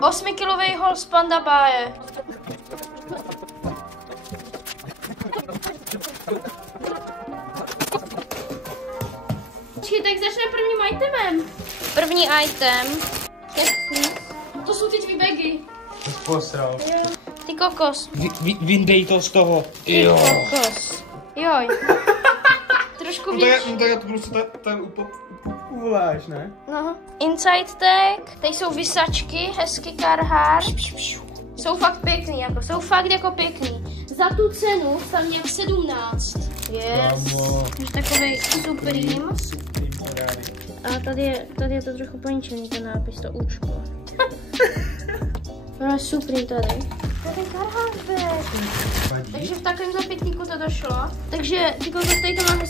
8kilový hol z Panda Báje. Tak začneme prvním itemem. První item. To jsou ty tvý bagy. To jsi posral. Ty kokos. Vyndej to z toho. Jo. Kokos. Joj. Trošku víc. No tak já to prostě tak uvoláš, ne? No. Inside tag. Tady jsou vysačky, hezky Carhartt. Jsou fakt pěkný, jako, jsou fakt jako pěkný. Za tu cenu tam nějak 17. Yes. Už takovej Supreme. A tady je to trochu poničený ten nápis, to účko. No Supreme tady. Tady Carhartt bag. Takže v takovémhle pytlíku to došlo. Takže ty kokos, tady to má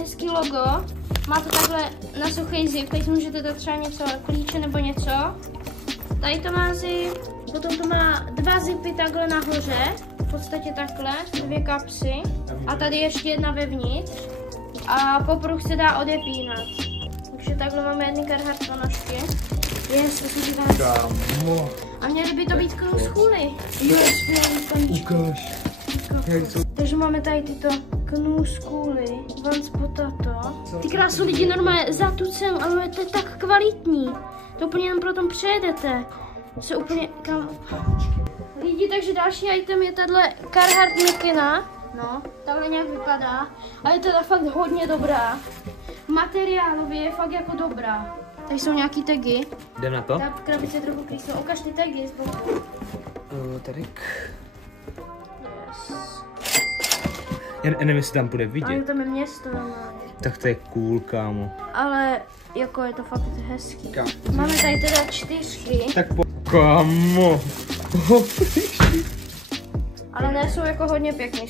hezký logo. Má to takhle na suchý zip, tady si můžete dát třeba něco, klíče nebo něco. Tady to má zip, potom to má 2 zipy takhle nahoře. V podstatě takhle, 2 kapsy. A tady ještě jedna vevnitř. A popruh se dá odepínat. Takže takhle máme jedny Carhartt ponožky. Yes, to si dám. A měly by to být knůzkůly. Ukáž. Takže máme tady tyto knůzkůly. Vans Potato. Ty krásou lidi normálně za tu cenu, ale to je tak kvalitní. To úplně jenom pro tom přejedete. Se úplně kam... Lidi, takže další item je tahle Carhartt Mikina. No, takhle nějak vypadá. Ale je teda fakt hodně dobrá. Materiálově je fakt jako dobrá. Tady jsou nějaký tagy. Jdem na to? Ta krabice je trochu krýsla. Ukaž ty tagy z boku. Tady. Yes. Já nevím, jestli tam bude vidět. Ale tam je město normálně. Tak to je cool, kámo. Ale jako je to fakt hezký. Máme tady teda 4. Tak kámo. Ale ne, jsou jako hodně pěkný,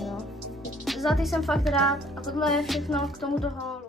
no. Za ty jsem fakt rád a tohle je všechno k tomuto holu.